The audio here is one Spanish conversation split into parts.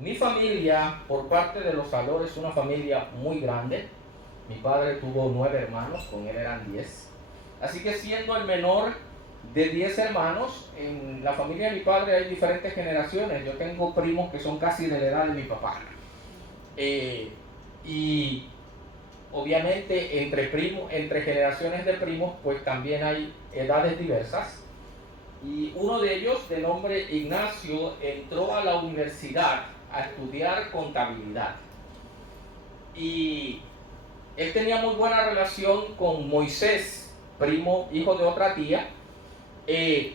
Mi familia, por parte de los Salor, es una familia muy grande. Mi padre tuvo 9 hermanos, con él eran 10. Así que siendo el menor de 10 hermanos, en la familia de mi padre hay diferentes generaciones. Yo tengo primos que son casi de la edad de mi papá. Y obviamente entre generaciones de primos, pues también hay edades diversas. Y uno de ellos, de nombre Ignacio, entró a la universidad a estudiar contabilidad. Y él tenía muy buena relación con Moisés, primo, hijo de otra tía,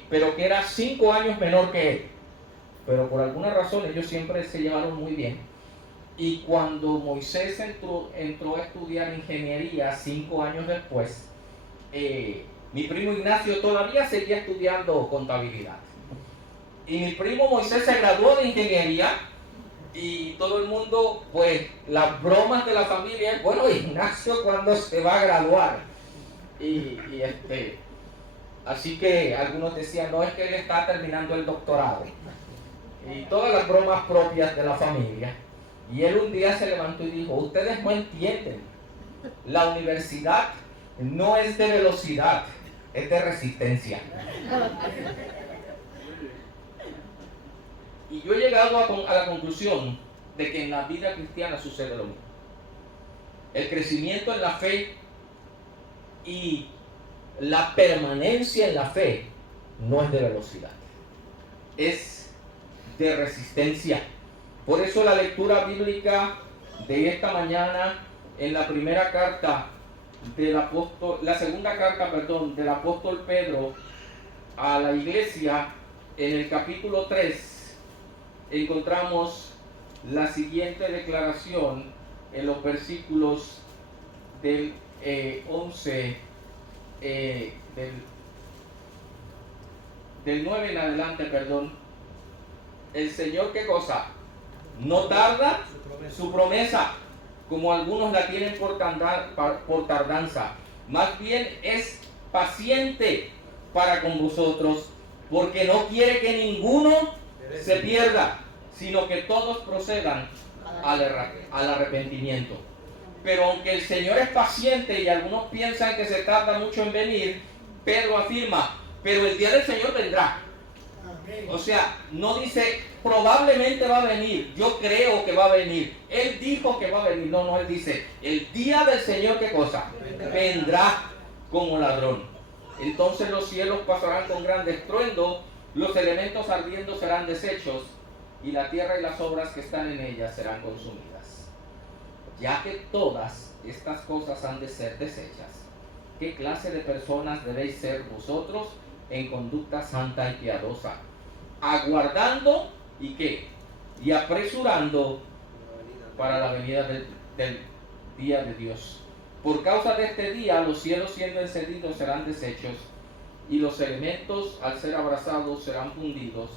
pero que era 5 años menor que él. Pero por alguna razón ellos siempre se llevaron muy bien. Y cuando Moisés entró a estudiar ingeniería 5 años después, mi primo Ignacio todavía seguía estudiando contabilidad. Y mi primo Moisés se graduó de ingeniería y todo el mundo, pues, las bromas de la familia es, bueno, Ignacio, ¿cuándo se va a graduar? Así que algunos decían, no, es que él está terminando el doctorado. Y todas las bromas propias de la familia. Y él un día se levantó y dijo, ustedes no entienden, la universidad no es de velocidad, es de resistencia. Y yo he llegado a la conclusión de que en la vida cristiana sucede lo mismo. El crecimiento en la fe y la permanencia en la fe no es de velocidad, es de resistencia. Por eso la lectura bíblica de esta mañana en la primera carta del apóstol, la segunda carta, perdón, del apóstol Pedro a la iglesia, en el capítulo 3, encontramos la siguiente declaración en los versículos del 11, del 9 en adelante, perdón. El Señor, ¿qué cosa? No tarda su promesa, como algunos la tienen por tardanza. Más bien es paciente para con vosotros, porque no quiere que ninguno se pierda, sino que todos procedan al arrepentimiento. Pero aunque el Señor es paciente y algunos piensan que se tarda mucho en venir, Pedro afirma, pero el día del Señor vendrá. O sea, no dice probablemente va a venir, yo creo que va a venir, él dijo que va a venir. No, él dice, el día del Señor, ¿qué cosa? Vendrá como ladrón. Entonces los cielos pasarán con gran estruendo, los elementos ardiendo serán deshechos, y la tierra y las obras que están en ella serán consumidas. Ya que todas estas cosas han de ser deshechas, ¿qué clase de personas debéis ser vosotros en conducta santa y piadosa, aguardando y qué? Y apresurando para la venida del día de Dios? Por causa de este día, los cielos siendo encendidos serán deshechos, y los elementos al ser abrasados serán fundidos.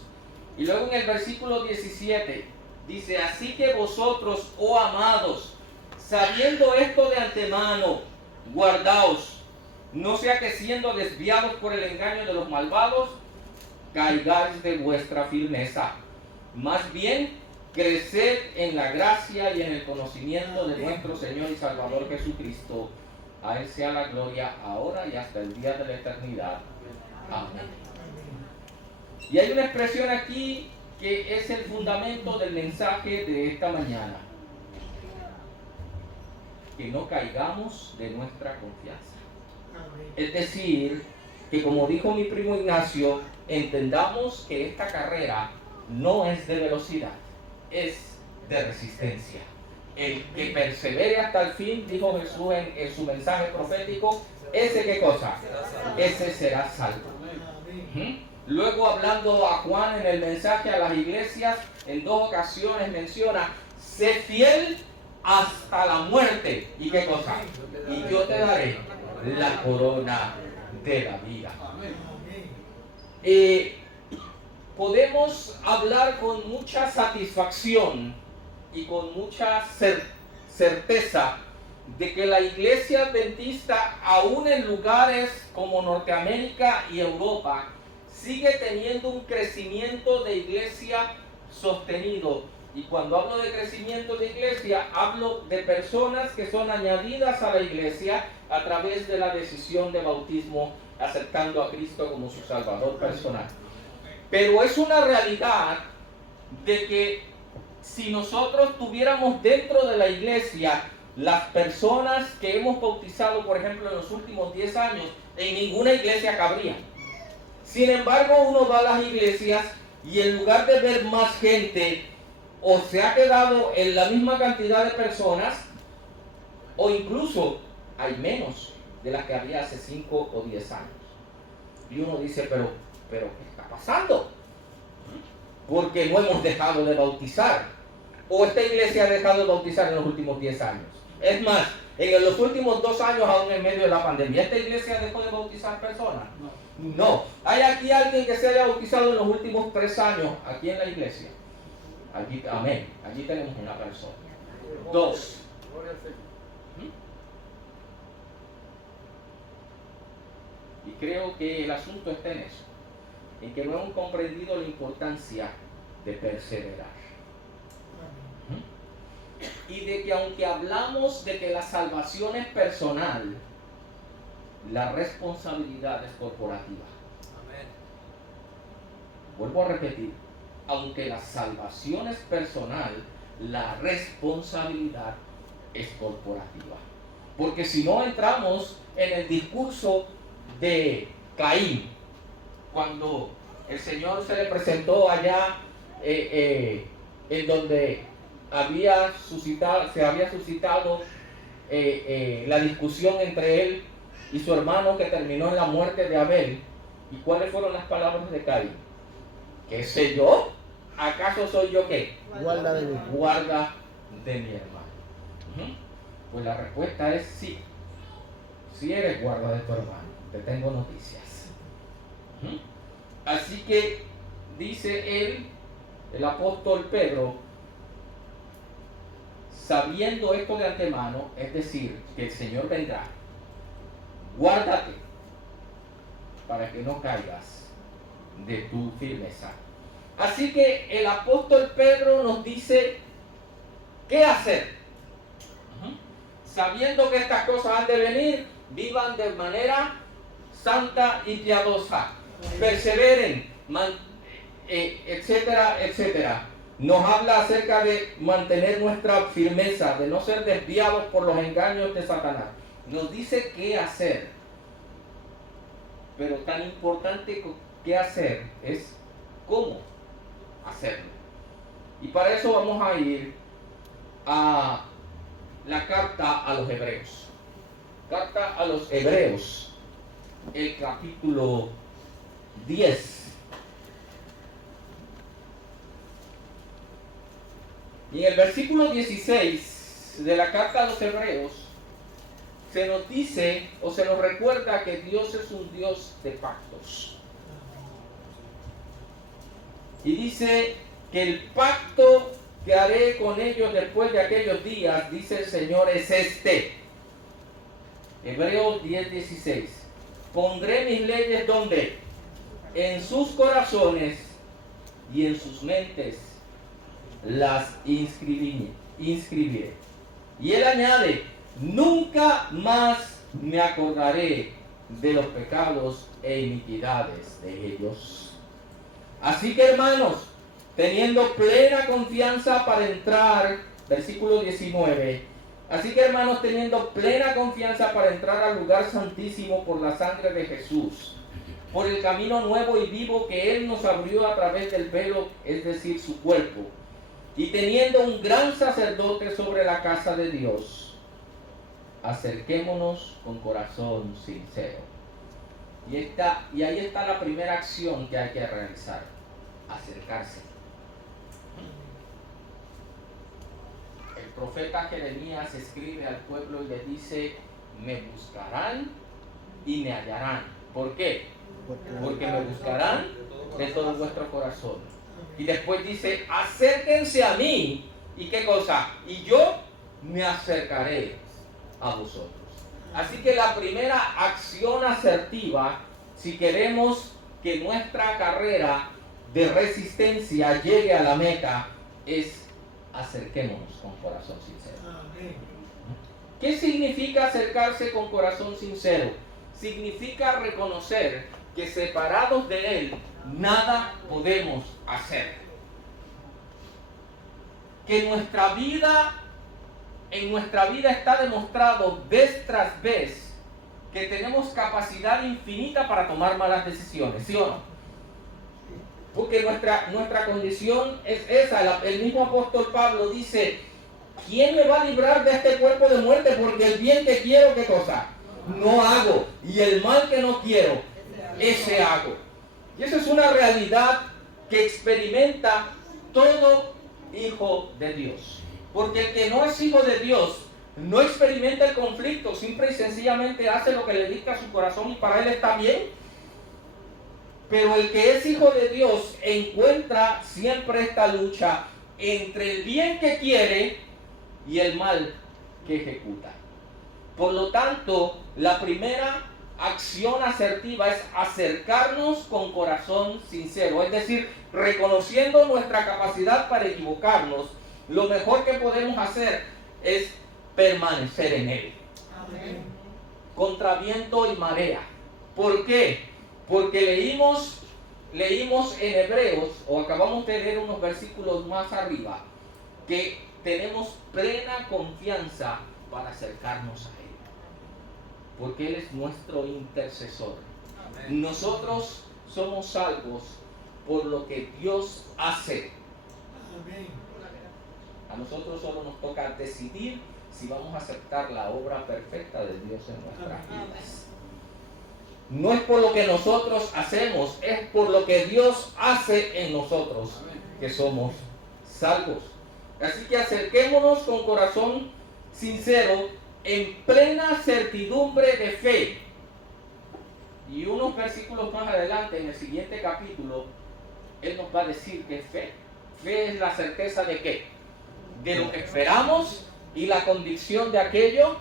Y luego en el versículo 17 dice, así que vosotros, oh amados, sabiendo esto de antemano, guardaos, no sea que siendo desviados por el engaño de los malvados, caigáis de vuestra firmeza. Más bien, creced en la gracia y en el conocimiento de nuestro Señor y Salvador Jesucristo. A Él sea la gloria ahora y hasta el día de la eternidad. Amén. Y hay una expresión aquí que es el fundamento del mensaje de esta mañana. Que no caigamos de nuestra confianza. Es decir, que como dijo mi primo Ignacio, entendamos que esta carrera no es de velocidad, es de resistencia. El que persevere hasta el fin, dijo Jesús en su mensaje profético, ¿ese qué cosa? Ese será salvo. Luego, hablando a Juan en el mensaje a las iglesias, en 2 ocasiones menciona, sé fiel hasta la muerte. ¿Y qué cosa? Y yo te daré la corona de la vida. Podemos hablar con mucha satisfacción y con mucha certeza de que la iglesia adventista, aún en lugares como Norteamérica y Europa, sigue teniendo un crecimiento de iglesia sostenido, Y cuando hablo de crecimiento de iglesia, hablo de personas que son añadidas a la iglesia a través de la decisión de bautismo, aceptando a Cristo como su Salvador personal. Pero es una realidad de que si nosotros tuviéramos dentro de la iglesia las personas que hemos bautizado, por ejemplo, en los últimos 10 años, en ninguna iglesia cabrían. Sin embargo, uno va a las iglesias y en lugar de ver más gente, o se ha quedado en la misma cantidad de personas, o incluso hay menos de las que había hace 5 o 10 años. Y uno dice, pero ¿qué está pasando? Porque no hemos dejado de bautizar. O esta iglesia ha dejado de bautizar en los últimos 10 años. Es más, en los últimos 2 años, aún en medio de la pandemia, ¿esta iglesia dejó de bautizar personas? No. ¿Hay aquí alguien que se haya bautizado en los últimos 3 años aquí en la iglesia? Allí, amén. Allí tenemos una persona. 2. Y creo que el asunto está en eso, en que no hemos comprendido la importancia de perseverar. Y de que aunque hablamos de que la salvación es personal, la responsabilidad es corporativa. Amén. Vuelvo a repetir, aunque la salvación es personal, la responsabilidad es corporativa. Porque si no entramos en el discurso de Caín, cuando el Señor se le presentó allá en donde se había suscitado la discusión entre él y su hermano, que terminó en la muerte de Abel. ¿Y cuáles fueron las palabras de Caín? ¿Qué sé yo? ¿Acaso soy yo qué? Guarda de mí. Guarda de mi hermano. Pues la respuesta es sí. Sí eres guarda de tu hermano. Te tengo noticias. Así que dice él, el apóstol Pedro, sabiendo esto de antemano, es decir, que el Señor vendrá, guárdate para que no caigas de tu firmeza. Así que el apóstol Pedro nos dice qué hacer. Sabiendo que estas cosas han de venir, vivan de manera santa y piadosa, perseveren, etcétera, etcétera. Nos habla acerca de mantener nuestra firmeza, de no ser desviados por los engaños de Satanás. Nos dice qué hacer. Pero tan importante qué hacer es cómo hacerlo. Y para eso vamos a ir a la carta a los Hebreos. Carta a los Hebreos, el capítulo 10. Y en el versículo 16 de la carta a los Hebreos se nos dice o se nos recuerda que Dios es un Dios de pactos. Y dice que el pacto que haré con ellos después de aquellos días, dice el Señor, es este. Hebreos 10:16. Pondré mis leyes ¿dónde? En sus corazones y en sus mentes las inscribiré. Y él añade, nunca más me acordaré de los pecados e iniquidades de ellos. Así que hermanos, teniendo plena confianza para entrar, versículo 19, así que hermanos, teniendo plena confianza para entrar al lugar santísimo por la sangre de Jesús, por el camino nuevo y vivo que Él nos abrió a través del velo, es decir, su cuerpo, y teniendo un gran sacerdote sobre la casa de Dios, acerquémonos con corazón sincero. Y ahí está la primera acción que hay que realizar: acercarse. El profeta Jeremías escribe al pueblo y le dice: me buscarán y me hallarán. ¿Por qué? Porque me buscarán de todo vuestro corazón. Y después dice: acérquense a mí. ¿Y qué cosa? Y yo me acercaré a vosotros. Así que la primera acción asertiva, si queremos que nuestra carrera de resistencia llegue a la meta, es acerquémonos con corazón sincero. ¿Qué significa acercarse con corazón sincero? Significa reconocer que separados de Él, nada podemos hacer. Que en nuestra vida está demostrado vez tras vez que tenemos capacidad infinita para tomar malas decisiones, ¿sí o no? Porque nuestra condición es esa. El mismo apóstol Pablo dice: ¿quién me va a librar de este cuerpo de muerte? Porque el bien que quiero, ¿qué cosa? No hago. Y el mal que no quiero, ese hago. Y esa es una realidad que experimenta todo hijo de Dios. Porque el que no es hijo de Dios no experimenta el conflicto, simple y sencillamente hace lo que le dicta su corazón y para él está bien. Pero el que es hijo de Dios encuentra siempre esta lucha entre el bien que quiere y el mal que ejecuta. Por lo tanto, la primera acción asertiva es acercarnos con corazón sincero, es decir, reconociendo nuestra capacidad para equivocarnos. Lo mejor que podemos hacer es permanecer en Él. Amén. Contra viento y marea. ¿Por qué? Porque leímos en Hebreos, o acabamos de leer unos versículos más arriba, que tenemos plena confianza para acercarnos a Él. Porque Él es nuestro intercesor. Amén. Nosotros somos salvos por lo que Dios hace. Amén. A nosotros solo nos toca decidir si vamos a aceptar la obra perfecta de Dios en nuestras vidas. No es por lo que nosotros hacemos, es por lo que Dios hace en nosotros que somos salvos. Así que acerquémonos con corazón sincero, en plena certidumbre de fe. Y unos versículos más adelante, en el siguiente capítulo, Él nos va a decir que fe. Fe es la certeza de ¿qué? De lo que esperamos y la convicción de aquello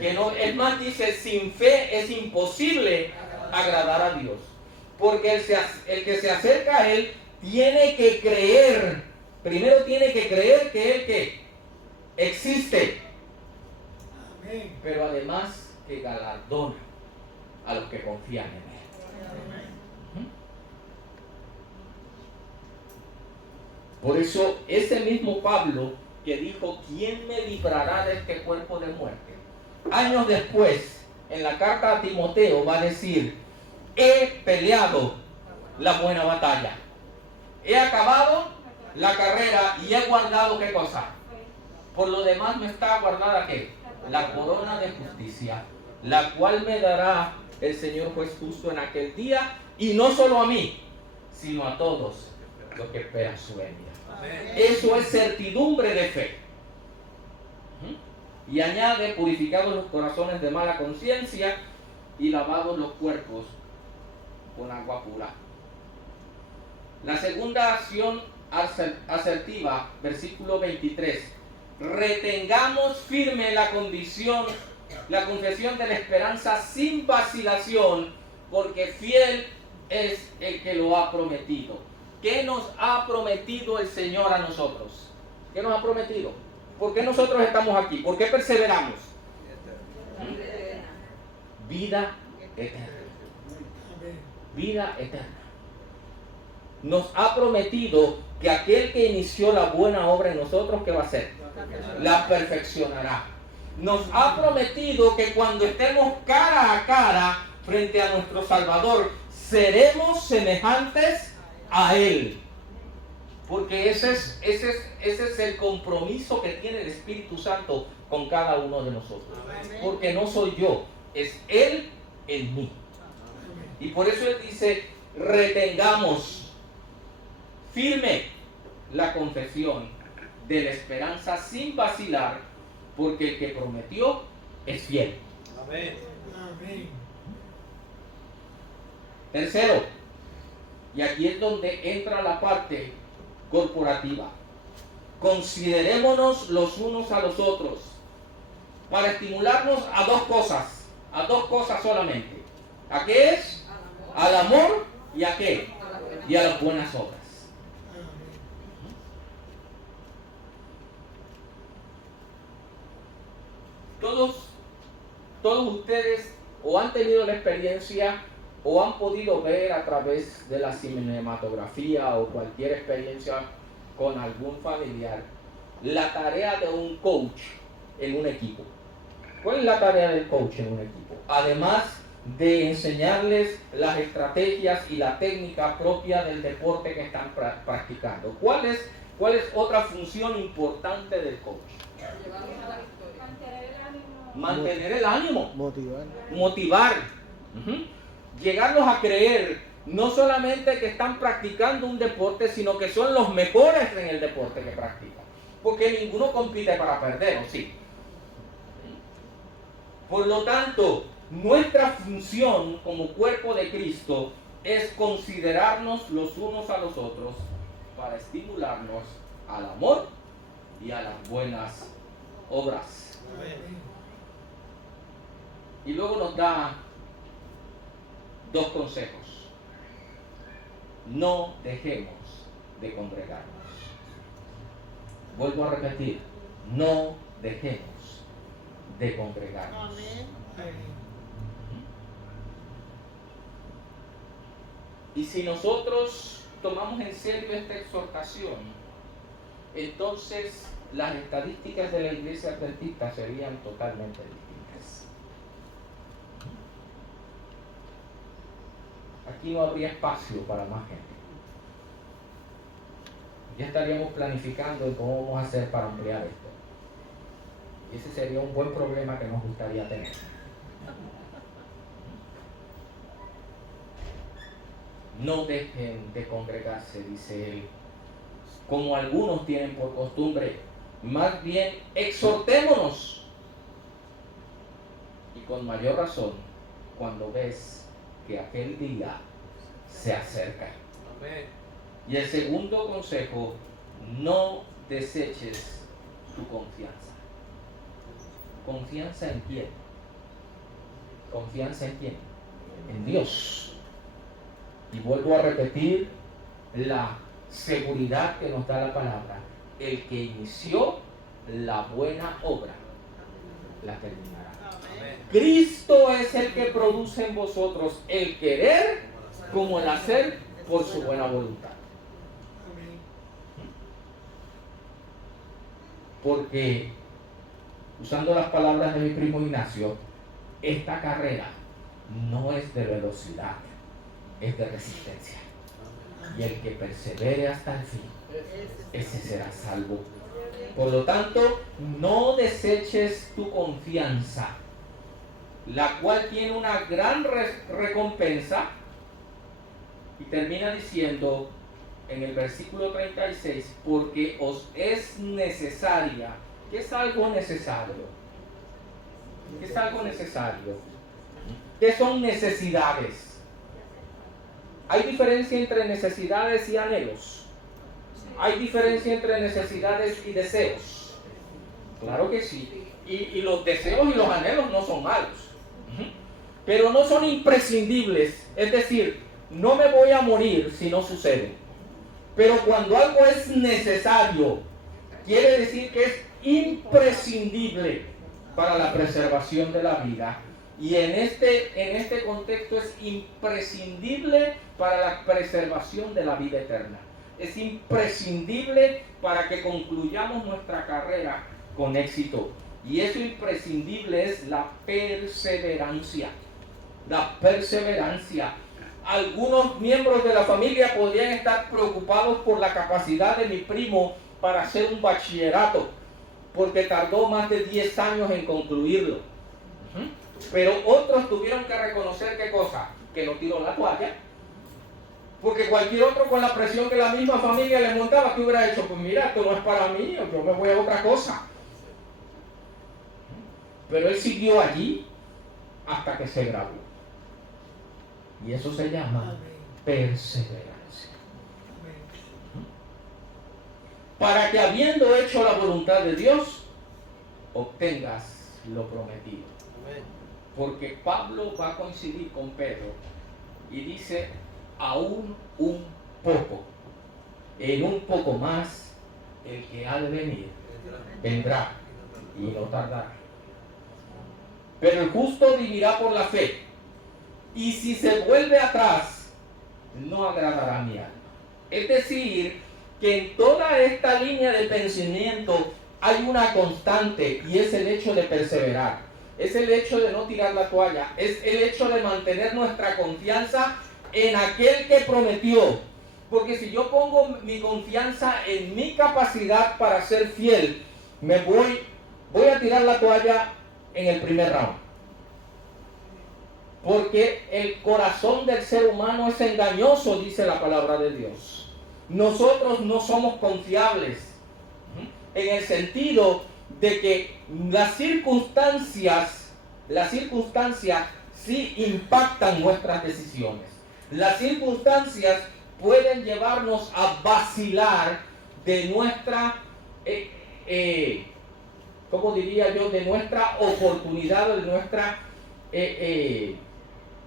que no. Es más, dice, sin fe es imposible agradar a Dios. Porque el que se acerca a Él tiene que creer. Primero tiene que creer que Él ¿qué? Existe. Amén. Pero además que galardona a los que confían en Él. Amén. Por eso ese mismo Pablo que dijo: ¿quién me librará de este cuerpo de muerte? Años después, en la carta a Timoteo va a decir: he peleado la buena batalla, he acabado la carrera y he guardado ¿qué cosa? Por lo demás me está guardada ¿qué? La corona de justicia, la cual me dará el Señor juez justo en aquel día, y no solo a mí, sino a todos los que esperan su venida. Eso es certidumbre de fe. Y añade: purificados los corazones de mala conciencia y lavados los cuerpos con agua pura. La segunda acción asertiva, versículo 23: retengamos firme la confesión de la esperanza sin vacilación, porque fiel es el que lo ha prometido. ¿Qué nos ha prometido el Señor a nosotros? ¿Qué nos ha prometido? ¿Por qué nosotros estamos aquí? ¿Por qué perseveramos? Vida eterna. Vida eterna. Nos ha prometido que aquel que inició la buena obra en nosotros, ¿qué va a hacer? La perfeccionará. Nos ha prometido que cuando estemos cara a cara frente a nuestro Salvador, seremos semejantes a Él. Porque ese es el compromiso que tiene el Espíritu Santo con cada uno de nosotros. Porque no soy yo, es Él en mí. Y por eso Él dice: retengamos firme la confesión de la esperanza sin vacilar, porque el que prometió es fiel. Amén. Tercero, y aquí es donde entra la parte corporativa. Considerémonos los unos a los otros para estimularnos a dos cosas solamente. ¿A qué es? Al amor y ¿a qué? Y a las buenas obras. todos ustedes o han tenido la experiencia o han podido ver a través de la cinematografía o cualquier experiencia con algún familiar la tarea de un coach en un equipo. ¿Cuál es la tarea del coach en un equipo? Además de enseñarles las estrategias y la técnica propia del deporte que están practicando. ¿Cuál es otra función importante del coach? Llevarlos a la victoria. Mantener el ánimo. Motivar. Llegarlos a creer no solamente que están practicando un deporte, sino que son los mejores en el deporte que practican. Porque ninguno compite para perder, ¿o sí? Por lo tanto, nuestra función como cuerpo de Cristo es considerarnos los unos a los otros para estimularnos al amor y a las buenas obras. Y luego nos da dos consejos. No dejemos de congregarnos. Vuelvo a repetir, no dejemos de congregarnos. Y si nosotros tomamos en serio esta exhortación, entonces las estadísticas de la iglesia adventista serían totalmente distintas. Aquí no habría espacio para más gente. Ya estaríamos planificando en cómo vamos a hacer para ampliar esto. Y ese sería un buen problema que nos gustaría tener. No dejen de congregarse, dice él, como algunos tienen por costumbre. Más bien, exhortémonos. Y con mayor razón, cuando ves que aquel día se acerca. Amén. Y el segundo consejo, no deseches tu confianza. ¿Confianza en quién? ¿Confianza en quién? En Dios. Y vuelvo a repetir la seguridad que nos da la palabra. El que inició la buena obra, la terminará. Amén. Cristo es el que produce en vosotros el querer como el hacer por su buena voluntad. Porque, usando las palabras de mi primo Ignacio, esta carrera no es de velocidad, es de resistencia. Y el que persevere hasta el fin, ese será salvo. Por lo tanto, no deseches tu confianza, la cual tiene una gran recompensa. Y termina diciendo en el versículo 36, porque os es necesaria. ¿Qué es algo necesario? ¿Qué es algo necesario? ¿Qué son necesidades? ¿Hay diferencia entre necesidades y anhelos? ¿Hay diferencia entre necesidades y deseos? Claro que sí. Y los deseos y los anhelos no son malos. Pero no son imprescindibles. Es decir, no me voy a morir si no sucede. Pero cuando algo es necesario, quiere decir que es imprescindible para la preservación de la vida. Y en este contexto es imprescindible para la preservación de la vida eterna. Es imprescindible para que concluyamos nuestra carrera con éxito. Y eso imprescindible es la perseverancia. La perseverancia. Algunos miembros de la familia podrían estar preocupados por la capacidad de mi primo para hacer un bachillerato, porque tardó más de 10 años en concluirlo. Pero otros tuvieron que reconocer ¿qué cosa? Que no tiró la toalla. Porque cualquier otro, con la presión que la misma familia le montaba, ¿qué hubiera hecho? Pues mira, esto no es para mí, yo me voy a otra cosa. Pero él siguió allí hasta que se graduó. Y eso se llama perseverancia. Para que habiendo hecho la voluntad de Dios, obtengas lo prometido. Porque Pablo va a coincidir con Pedro y dice, aún un poco, en un poco más, el que ha de venir, vendrá y no tardará. pero el justo vivirá por la fe. Y si se vuelve atrás, no agradará a mi alma. Es decir, que en toda esta línea de pensamiento hay una constante y es el hecho de perseverar. Es el hecho de no tirar la toalla. Es el hecho de mantener nuestra confianza en aquel que prometió. Porque si yo pongo mi confianza en mi capacidad para ser fiel, voy a tirar la toalla en el primer round. Porque el corazón del ser humano es engañoso, dice la palabra de Dios. Nosotros no somos confiables, en el sentido de que las circunstancias sí impactan nuestras decisiones. Las circunstancias pueden llevarnos a vacilar de nuestra, ¿cómo diría yo? De nuestra oportunidad, de nuestra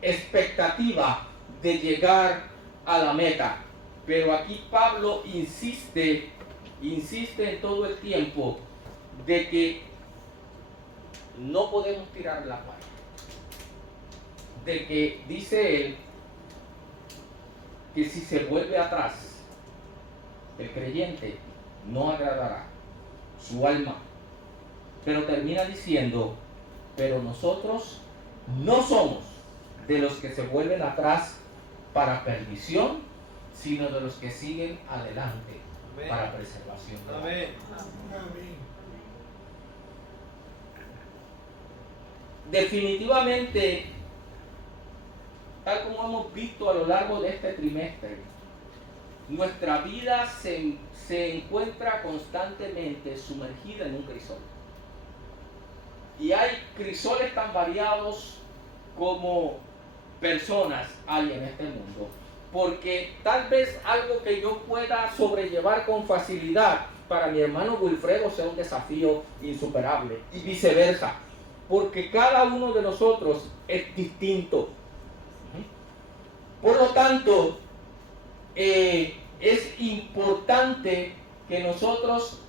expectativa de llegar a la meta. Pero aquí Pablo insiste en todo el tiempo de que no podemos tirar la toalla. De que dice él que si se vuelve atrás, el creyente no agradará su alma. Pero termina diciendo, pero nosotros no somos de los que se vuelven atrás para perdición, sino de los que siguen adelante. Amén. Para preservación. Amén. Definitivamente, tal como hemos visto a lo largo de este trimestre, nuestra vida se encuentra constantemente sumergida en un crisol. Y hay crisoles tan variados como personas hay en este mundo. Porque tal vez algo que yo pueda sobrellevar con facilidad para mi hermano Wilfredo sea un desafío insuperable y viceversa. Porque cada uno de nosotros es distinto. Por lo tanto, es importante que nosotros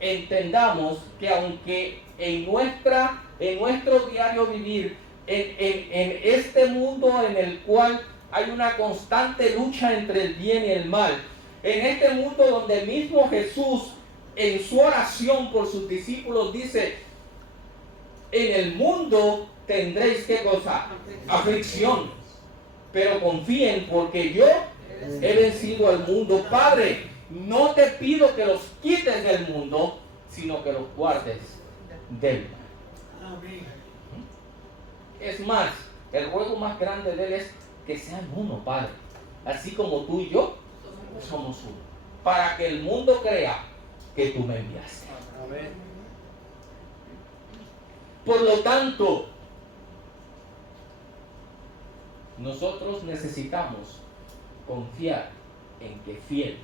entendamos que aunque en nuestro diario vivir, en este mundo en el cual hay una constante lucha entre el bien y el mal, en este mundo donde mismo Jesús en su oración por sus discípulos dice, en el mundo tendréis ¿qué cosa? Aflicción, pero confíen porque yo he vencido al mundo. Padre, no te pido que los quites del mundo, sino que los guardes del mal. Amén. Es más, el ruego más grande de Él es que sean uno, Padre. Así como tú y yo somos uno. Para que el mundo crea que tú me enviaste. Amén. Por lo tanto, nosotros necesitamos confiar en que fiel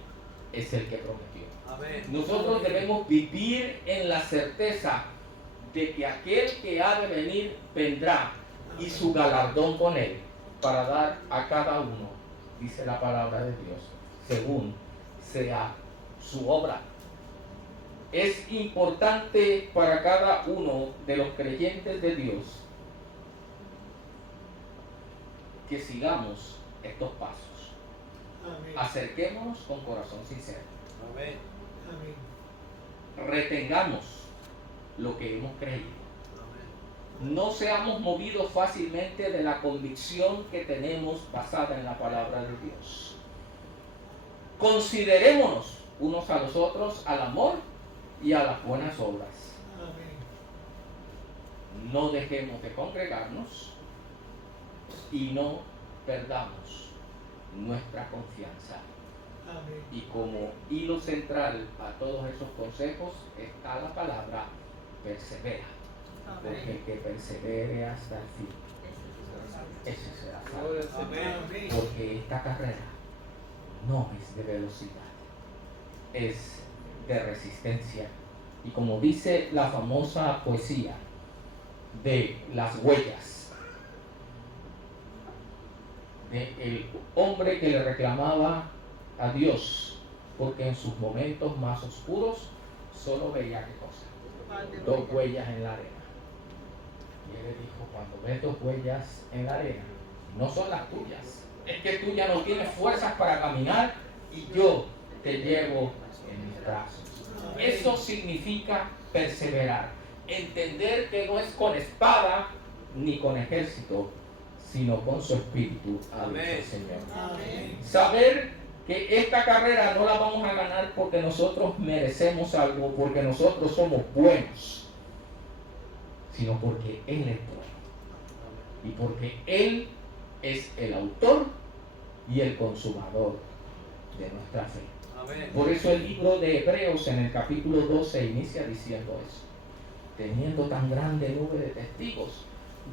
es el que prometió. Amén. Nosotros debemos vivir en la certeza de que aquel que ha de venir vendrá y su galardón con él para dar a cada uno, dice la palabra de Dios, según sea su obra. Es importante para cada uno de los creyentes de Dios que sigamos estos pasos. Amén. Acerquémonos con corazón sincero. Amén. Amén. Retengamos lo que hemos creído. Amén. No seamos movidos fácilmente de la convicción que tenemos basada en la palabra de Dios. Considerémonos unos a los otros al amor y a las buenas obras. Amén. No dejemos de congregarnos y no perdamos nuestra confianza. Amén. Y como hilo central a todos esos consejos está la palabra persevera. Amén. Porque el que persevere hasta el fin, ese será salvo. Amén. Porque esta carrera no es de velocidad, es de resistencia. Y como dice la famosa poesía de las huellas, el hombre que le reclamaba a Dios porque en sus momentos más oscuros solo veía qué cosa, dos huellas en la arena. Y él le dijo, cuando ves 2 huellas en la arena, no son las tuyas. Es que tú ya no tienes fuerzas para caminar y yo te llevo en mis brazos. Eso significa perseverar. Entender que no es con espada ni con ejército, sino con su espíritu, ha dicho el Señor. Amén. Saber que esta carrera no la vamos a ganar porque nosotros merecemos algo, porque nosotros somos buenos, sino porque Él es bueno. Y porque Él es el autor y el consumador de nuestra fe. Amén. Por eso el libro de Hebreos en el capítulo 12 inicia diciendo eso. Teniendo tan grande nube de testigos,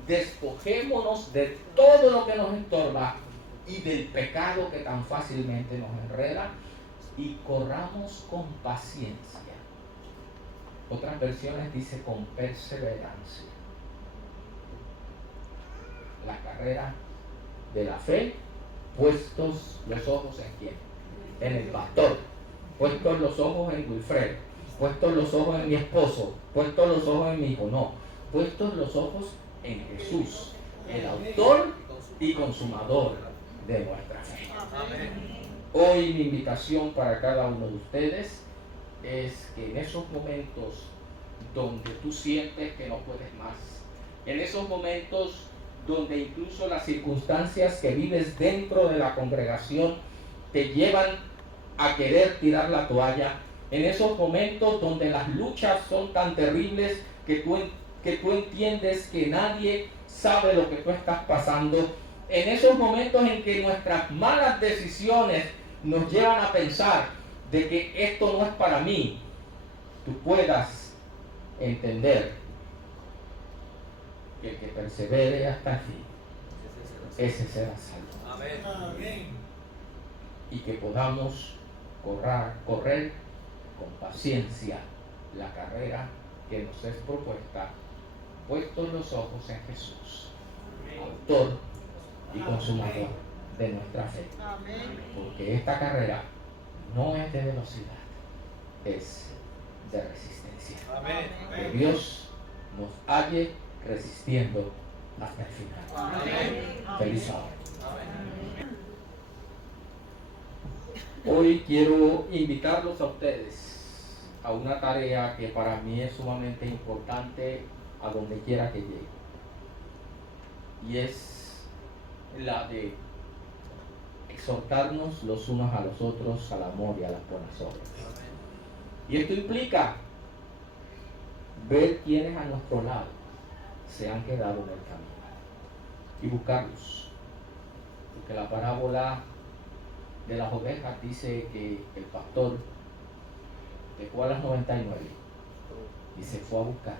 despojémonos de todo lo que nos estorba y del pecado que tan fácilmente nos enreda y corramos con paciencia. Otras versiones dice con perseverancia la carrera de la fe, puestos los ojos en quién, en el pastor, puestos los ojos en Wilfredo, puestos los ojos en mi esposo, puestos los ojos en mi hijo, no, puestos los ojos en Jesús, el autor y consumador de nuestra fe. Hoy mi invitación para cada uno de ustedes es que en esos momentos donde tú sientes que no puedes más, en esos momentos donde incluso las circunstancias que vives dentro de la congregación te llevan a querer tirar la toalla, en esos momentos donde las luchas son tan terribles que tú entiendes que nadie sabe lo que tú estás pasando, en esos momentos en que nuestras malas decisiones nos llevan a pensar de que esto no es para mí, tú puedas entender que el que persevere hasta el fin, ese será salvo. Amén. Y que podamos correr con paciencia la carrera que nos es propuesta, puestos los ojos en Jesús, autor y consumador de nuestra fe. Porque esta carrera no es de velocidad, es de resistencia. Que Dios nos halle resistiendo hasta el final. Feliz sábado. Hoy quiero invitarlos a ustedes a una tarea que para mí es sumamente importante a donde quiera que llegue. Y es la de exhortarnos los unos a los otros al amor y a las buenas obras. Y esto implica ver quiénes a nuestro lado se han quedado en el camino y buscarlos. Porque la parábola de las ovejas dice que el pastor dejó a las 99 y se fue a buscar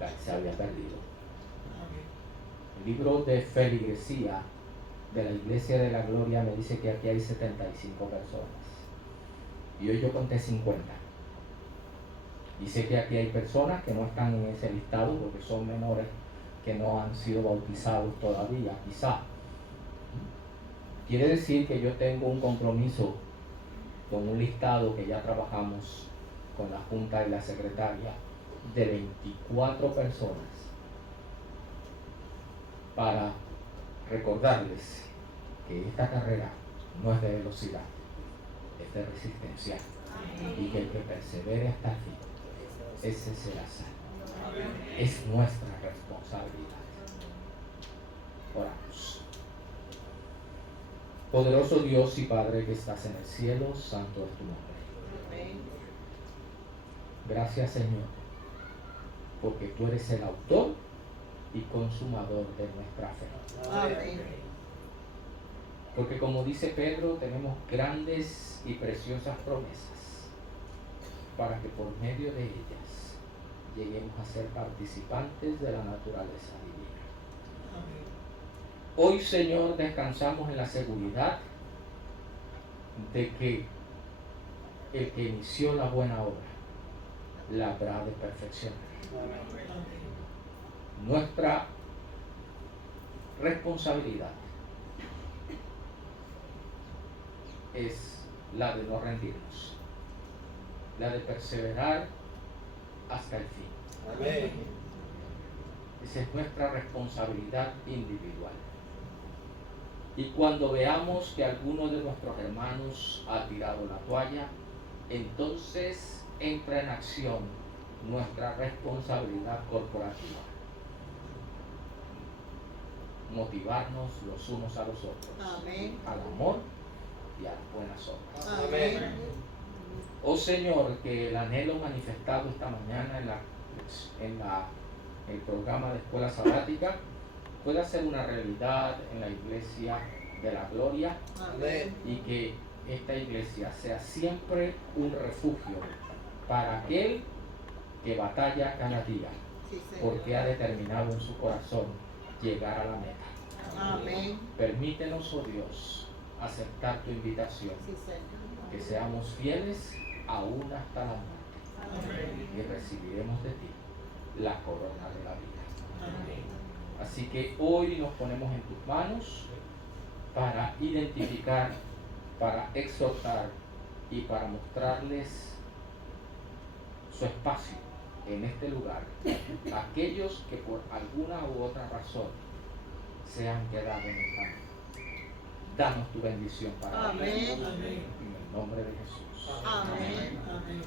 la que se había perdido. El libro de feligresía de la Iglesia de la Gloria me dice que aquí hay 75 personas y hoy yo conté 50. Y sé que aquí hay personas que no están en ese listado porque son menores que no han sido bautizados todavía, quizá. Quiere decir que yo tengo un compromiso con un listado que ya trabajamos con la Junta y la Secretaria de 24 personas para recordarles que esta carrera no es de velocidad, es de resistencia y que el que persevere hasta el fin, ese será salvo. Es nuestra responsabilidad. Oramos. Poderoso Dios y Padre que estás en el cielo, santo es tu nombre. Gracias, Señor, porque tú eres el autor y consumador de nuestra fe. Porque como dice Pedro, tenemos grandes y preciosas promesas para que por medio de ellas lleguemos a ser participantes de la naturaleza divina. Hoy, Señor, descansamos en la seguridad de que el que inició la buena obra la habrá de perfeccionar. Nuestra responsabilidad es la de no rendirnos, la de perseverar hasta el fin. Esa es nuestra responsabilidad individual. Y cuando veamos que alguno de nuestros hermanos ha tirado la toalla, entonces entra en acción nuestra responsabilidad corporativa. Motivarnos los unos a los otros. Amén. Al amor y a las buenas obras. Amén. Oh Señor, que el anhelo manifestado esta mañana en el programa de escuela sabática pueda ser una realidad en la iglesia de la gloria. Amén. Y que esta iglesia sea siempre un refugio para aquel que batalla cada día, Sí, Señor. porque ha determinado en su corazón llegar a la meta. Amén. Permítenos, oh Dios, aceptar tu invitación, Sí, Señor. que seamos fieles aún hasta la muerte, y recibiremos de ti la corona de la vida. Amén. Así que hoy nos ponemos en tus manos para identificar, para exhortar y para mostrarles su espacio en este lugar a aquellos que por alguna u otra razón se han quedado en el camino. Danos tu bendición para Amén. ellos. En el nombre de Jesús. Amén. Amén.